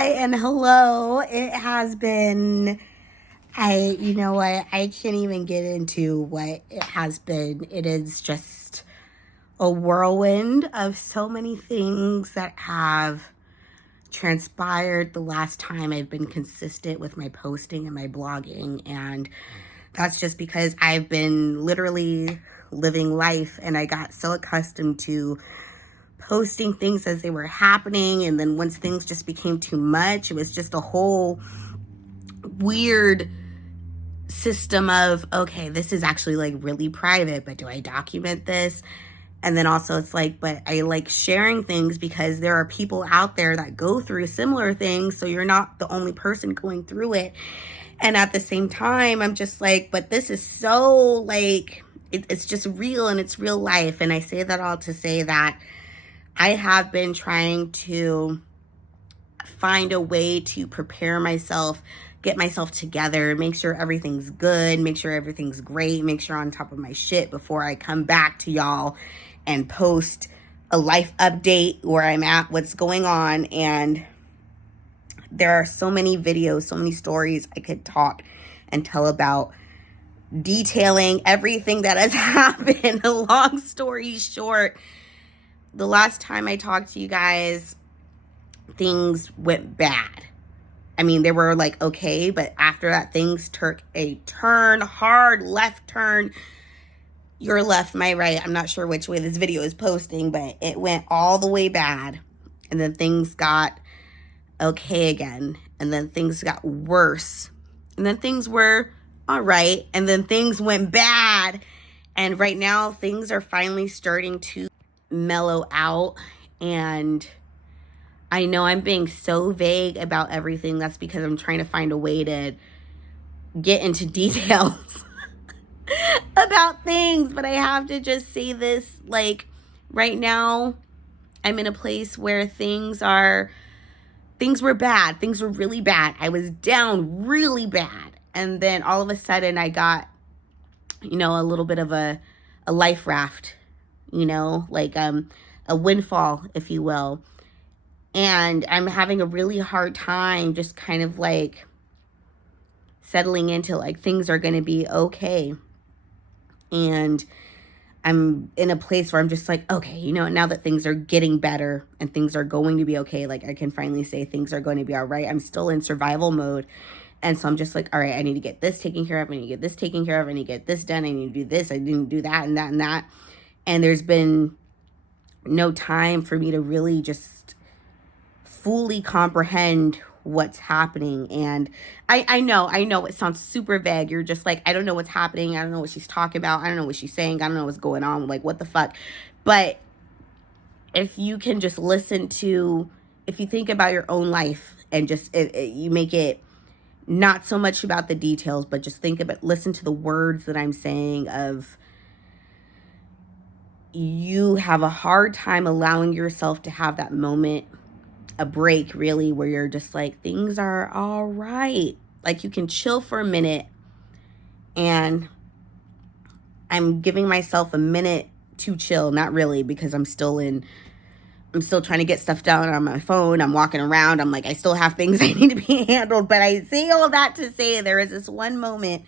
Hi and hello. It has been, you know what, I can't even get into what it has been. It is just a whirlwind of so many things that have transpired the last time I've been consistent with my posting and my blogging. And that's just because I've been literally living life, and I got so accustomed to posting things as they were happening, and then once things just became too much, it was just a whole weird system of, okay, this is actually like really private, but do I document this? And then also it's like, but I like sharing things because there are people out there that go through similar things, so you're not the only person going through it. And at the same time, I'm just like, but this is so like, it's just real, and it's real life. And I say that all to say that I have been trying to find a way to prepare myself, get myself together, make sure everything's good, make sure everything's great, make sure I'm on top of my shit before I come back to y'all and post a life update where I'm at, what's going on. And there are so many videos, so many stories I could talk and tell about, detailing everything that has happened. A long story short, the last time I talked to you guys, things went bad. I mean, they were like, okay, but after that, things took a turn, hard left turn. Your left, my right. I'm not sure which way this video is posting, but it went all the way bad. And then things got okay again. And then things got worse. And then things were all right. And then things went bad. And right now, things are finally starting to mellow out. And I know I'm being so vague about everything. That's because I'm trying to find a way to get into details about things. But I have to just say this, like, right now, I'm in a place where things were bad. Things were really bad. I was down really bad. And then all of a sudden I got, a little bit of a life raft, like a windfall, if you will. And I'm having a really hard time just kind of like settling into like things are going to be okay. And I'm in a place where I'm just like, okay, now that things are getting better and things are going to be okay, like I can finally say things are going to be all right. I'm still in survival mode. And so I'm just like, all right, I need to get this taken care of. I need to get this taken care of. I need to get this done. I need to do this. I didn't do that and that and that. And there's been no time for me to really just fully comprehend what's happening. And I know it sounds super vague. You're just like, I don't know what's happening. I don't know what she's talking about. I don't know what she's saying. I don't know what's going on. Like, what the fuck? But if you can just if you think about your own life and just you make it not so much about the details, but just listen to the words that I'm saying of, you have a hard time allowing yourself to have that moment, a break really, where you're just like, things are all right. Like you can chill for a minute. And I'm giving myself a minute to chill. Not really, because I'm still trying to get stuff done on my phone. I'm walking around. I'm like, I still have things I need to be handled. But I say all that to say there is this one moment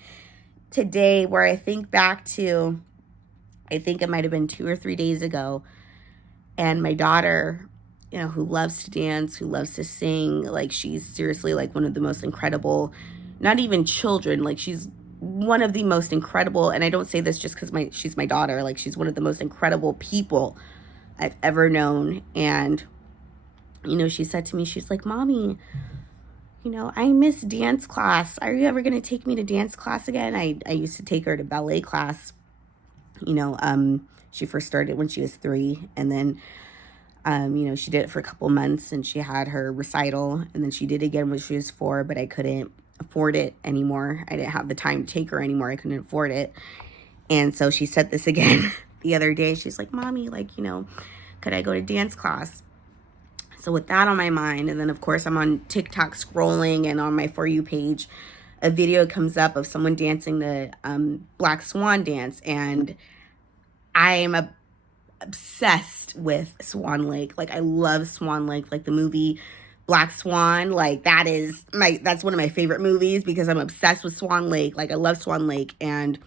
today where I think back to, I think it might have been 2 or 3 days ago. And my daughter, who loves to dance, who loves to sing, like she's seriously like one of the most incredible, not even children, like she's one of the most incredible, and I don't say this just because she's my daughter, like she's one of the most incredible people I've ever known. And, she said to me, she's like, Mommy, I miss dance class. Are you ever going to take me to dance class again? I used to take her to ballet class. She first started when she was 3, and then, she did it for a couple months, and she had her recital, and then she did it again when she was 4, but I couldn't afford it anymore. I didn't have the time to take her anymore. I couldn't afford it. And so she said this again the other day. She's like, Mommy, like, could I go to dance class? So with that on my mind, and then of course I'm on TikTok scrolling, and on my For You page, a video comes up of someone dancing the Black Swan dance. And I'm obsessed with Swan Lake. Like I love Swan Lake, like the movie Black Swan, like that's one of my favorite movies because I'm obsessed with Swan Lake. Like I love Swan Lake, and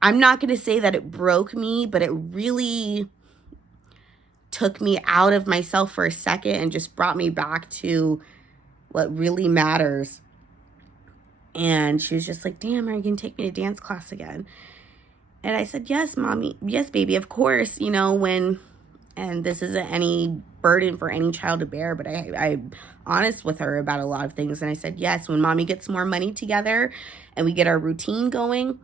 I'm not going to say that it broke me, but it really took me out of myself for a second and just brought me back to what really matters. And she was just like, damn, are you going to take me to dance class again? And I said, yes, mommy. Yes, baby, of course. You know, and this isn't any burden for any child to bear, but I'm honest with her about a lot of things. And I said, yes, when mommy gets more money together and we get our routine going,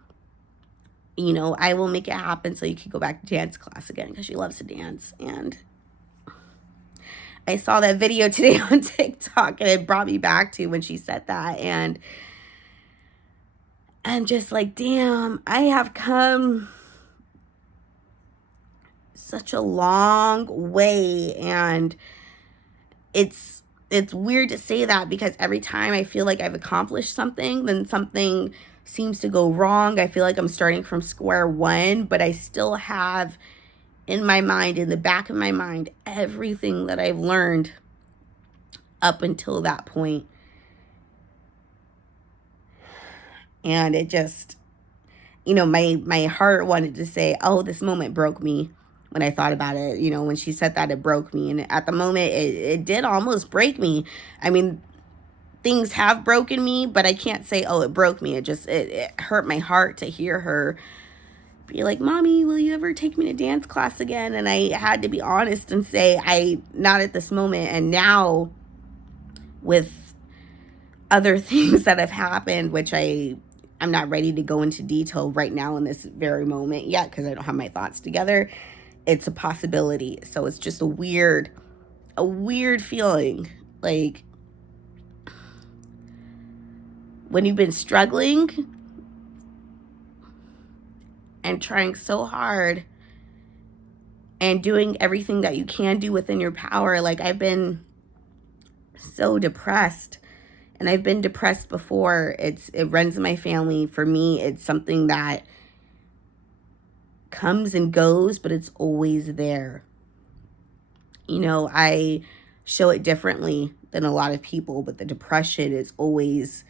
you know, I will make it happen so you can go back to dance class again, because she loves to dance. And I saw that video today on TikTok, and it brought me back to when she said that. And I'm just like, damn, I have come such a long way. And it's weird to say that, because every time I feel like I've accomplished something, then something seems to go wrong. I feel like I'm starting from square one, but I still have in my mind, in the back of my mind, everything that I've learned up until that point. And it just, you know, my heart wanted to say, oh, this moment broke me. When I thought about it, you know, when she said that, it broke me. And at the moment, it did almost break me. I mean, things have broken me, but I can't say, oh, it broke me. It hurt my heart to hear her be like, mommy, will you ever take me to dance class again? And I had to be honest and say, not at this moment. And now with other things that have happened, which I'm not ready to go into detail right now in this very moment yet, because I don't have my thoughts together. It's a possibility. So it's just a weird feeling. Like when you've been struggling and trying so hard and doing everything that you can do within your power. Like I've been so depressed, and I've been depressed before. It runs in my family. For me, it's something that comes and goes, but it's always there. You know, I show it differently than a lot of people, but the depression is always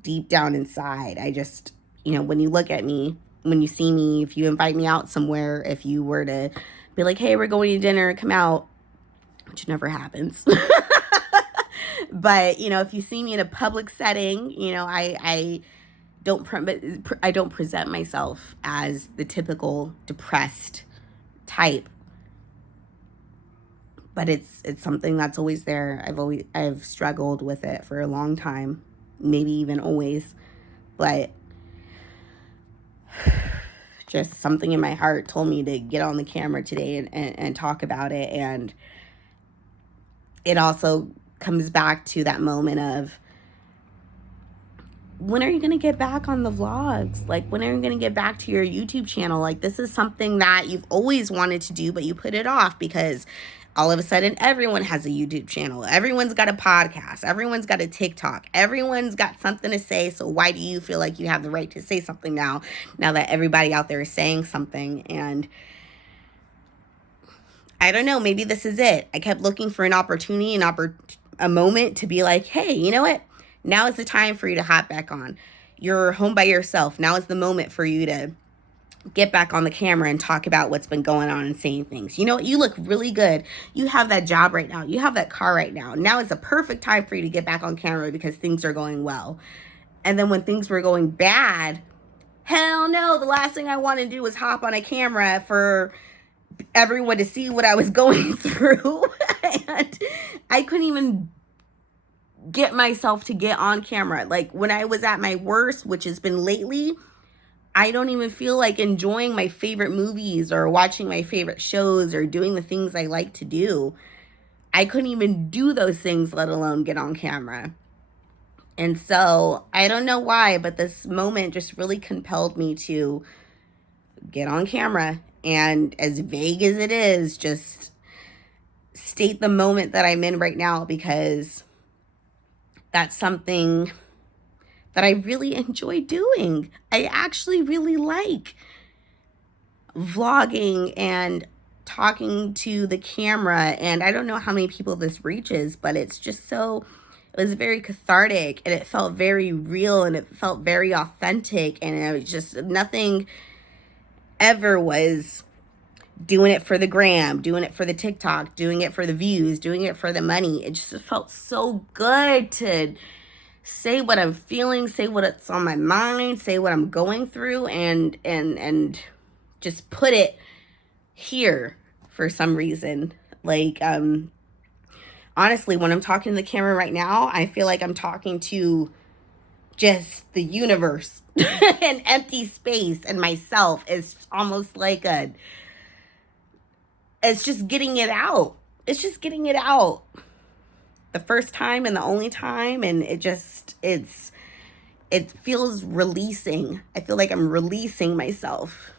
deep down inside. I just, you know, when you look at me, when you see me, if you invite me out somewhere, if you were to be like, hey, we're going to dinner, come out, which never happens. But, you know, if you see me in a public setting, you know, I don't present myself as the typical depressed type. But it's something that's always there. I've struggled with it for a long time, maybe even always. But just something in my heart told me to get on the camera today and talk about it. And it also comes back to that moment of, when are you going to get back on the vlogs? Like, when are you going to get back to your YouTube channel? Like, this is something that you've always wanted to do, but you put it off because all of a sudden everyone has a YouTube channel. Everyone's got a podcast. Everyone's got a TikTok. Everyone's got something to say. So why do you feel like you have the right to say something now that everybody out there is saying something? And I don't know, maybe this is it. I kept looking for an opportunity, a moment to be like, hey, you know what? Now is the time for you to hop back on. You're home by yourself. Now is the moment for you to get back on the camera and talk about what's been going on and saying things. You know what? You look really good. You have that job right now. You have that car right now. Now is the perfect time for you to get back on camera because things are going well. And then when things were going bad, hell no, the last thing I want to do was hop on a camera for everyone to see what I was going through. And I couldn't even get myself to get on camera. Like when I was at my worst, which has been lately, I don't even feel like enjoying my favorite movies or watching my favorite shows or doing the things I like to do. I couldn't even do those things, let alone get on camera. And so I don't know why, but this moment just really compelled me to get on camera. And as vague as it is, just state the moment that I'm in right now, because that's something that I really enjoy doing. I actually really like vlogging and talking to the camera, and I don't know how many people this reaches, but it's just so, it was very cathartic, and it felt very real, and it felt very authentic, and it was just, nothing ever was doing it for the gram, doing it for the TikTok, doing it for the views, doing it for the money. It just felt so good to say what I'm feeling, say what's on my mind, say what I'm going through, and just put it here for some reason. Like, honestly, when I'm talking to the camera right now, I feel like I'm talking to just the universe, an empty space, and myself. Is almost like it's just getting it out. It's just getting it out. The first time and the only time, and it feels releasing. I feel like I'm releasing myself.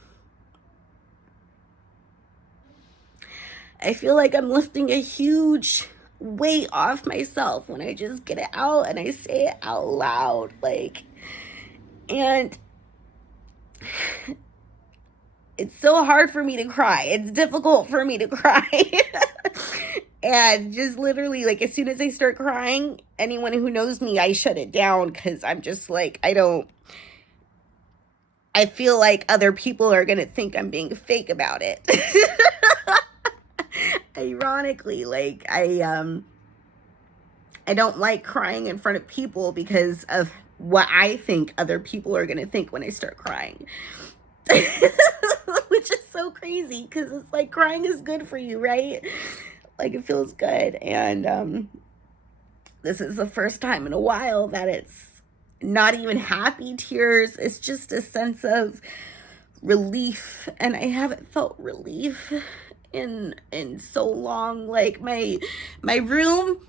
I feel like I'm lifting a huge weight off myself when I just get it out and I say it out loud. Like, and it's so hard for me to cry. It's difficult for me to cry. And just literally, like, as soon as I start crying, anyone who knows me, I shut it down, because I'm just like, I feel like other people are going to think I'm being fake about it. Ironically, like, I don't like crying in front of people because of what I think other people are going to think when I start crying. Which is so crazy, because it's like, crying is good for you, right? Like, it feels good. And this is the first time in a while that it's not even happy tears. It's just a sense of relief, and I haven't felt relief in so long. Like, my room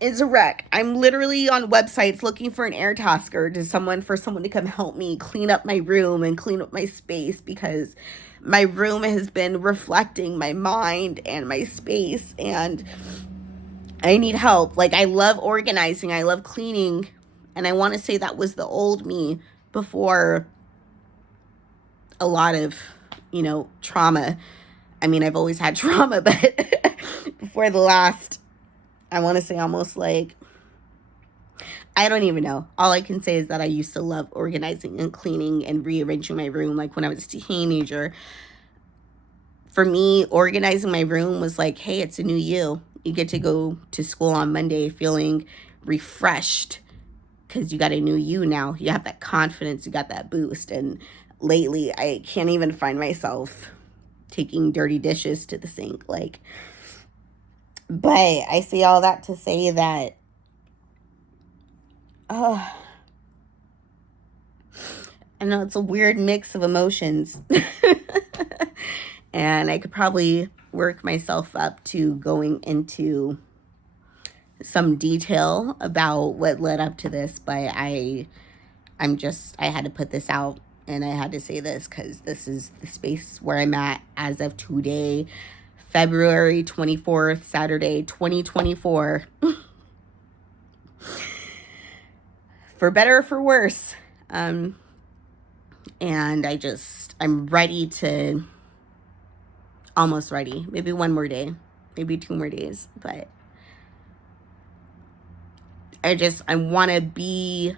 is a wreck. I'm literally on websites looking for an air tasker for someone to come help me clean up my room and clean up my space, because my room has been reflecting my mind and my space, and I need help. Like, I love organizing, I love cleaning, and I want to say that was the old me before a lot of, trauma. I mean, I've always had trauma, but before the last, I want to say almost like, I don't even know. All I can say is that I used to love organizing and cleaning and rearranging my room. Like, when I was a teenager, for me, organizing my room was like, hey, it's a new you. You get to go to school on Monday feeling refreshed, because you got a new you now. You have that confidence, you got that boost. And lately, I can't even find myself taking dirty dishes to the sink. Like, but I say all that to say that, I know it's a weird mix of emotions. And I could probably work myself up to going into some detail about what led up to this, but I had to put this out, and I had to say this because this is the space where I'm at as of today, February 24th, Saturday, 2024. For better or for worse. And I'm ready to, almost ready. Maybe one more day, maybe 2 more days, but I want to be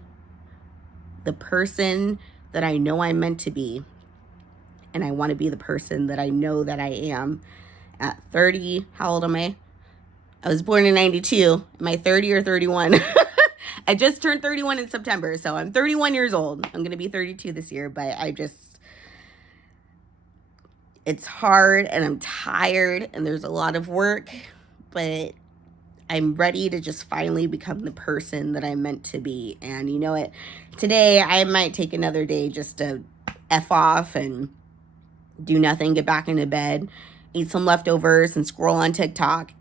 the person that I know I'm meant to be. And I want to be the person that I know that I am at 30. How old am I? I was born in 92. Am I 30 or 31? I just turned 31 in September, so I'm 31 years old. I'm going to be 32 this year, but it's hard, and I'm tired, and there's a lot of work, but I'm ready to just finally become the person that I'm meant to be. And you know what? Today, I might take another day just to F off and do nothing, get back into bed, eat some leftovers, and scroll on TikTok.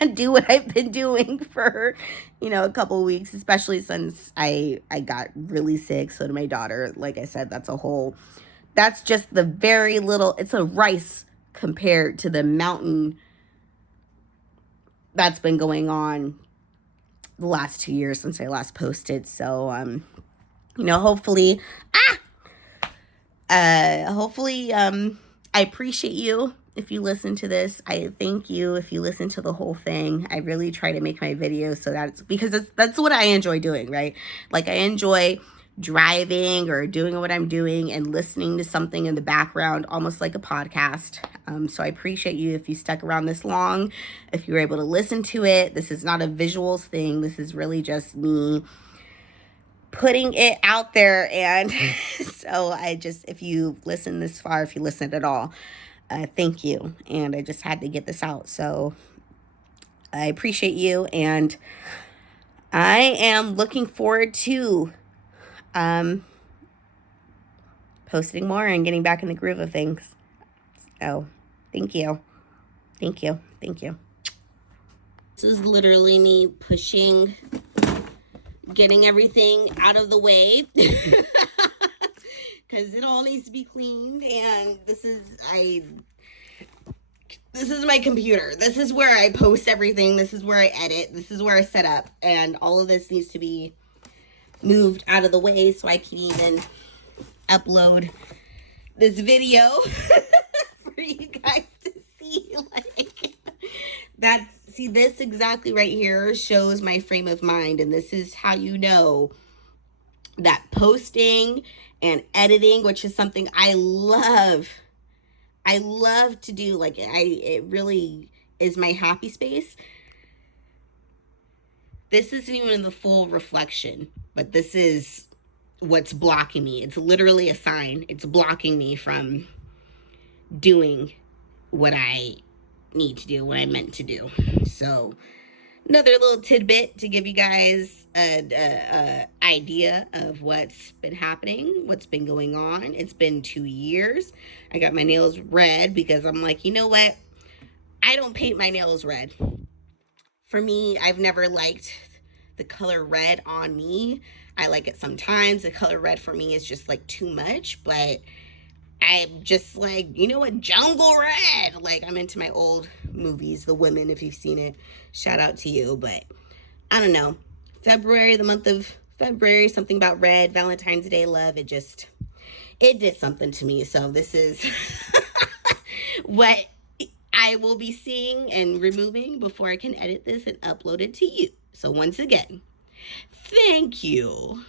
And do what I've been doing for, a couple of weeks, especially since I got really sick. So to my daughter, like I said, that's just the very little, it's a rice compared to the mountain that's been going on the last 2 years since I last posted. So, hopefully, I appreciate you if you listen to this. I thank you if you listen to the whole thing. I really try to make my videos so that's because that's what I enjoy doing, right? Like I enjoy driving or doing what I'm doing and listening to something in the background, almost like a podcast. So I appreciate you if you stuck around this long, if you were able to listen to it. This is not a visuals thing. This is really just me putting it out there. And so I just, if you listen this far, if you listened at all, thank you. And I just had to get this out. So I appreciate you. And I am looking forward to posting more and getting back in the groove of things. So thank you. Thank you. Thank you. This is literally me pushing, getting everything out of the way because it all needs to be cleaned. And this is my computer. This is where I post everything. This is where I edit. This is where I set up, and all of this needs to be moved out of the way so I can even upload this video for you guys to see. Like see, this exactly right here shows my frame of mind, and this is how you know that posting and editing, which is something I love to do, like it really is my happy space. This isn't even the full reflection, but this is what's blocking me. It's literally a sign. It's blocking me from doing what I need to do, what I meant to do. So another little tidbit to give you guys an idea of what's been happening, what's been going on. It's been 2 years. I got my nails red because I'm like, you know what? I don't paint my nails red. For me, I've never liked the color red on me. I like it sometimes. The color red for me is just like too much, but I'm just like, you know what, jungle red. Like, I'm into my old movies, The Women, if you've seen it. Shout out to you. But I don't know. February, the month of February, something about red, Valentine's Day love. It did something to me. So this is what I will be seeing and removing before I can edit this and upload it to you. So once again, thank you.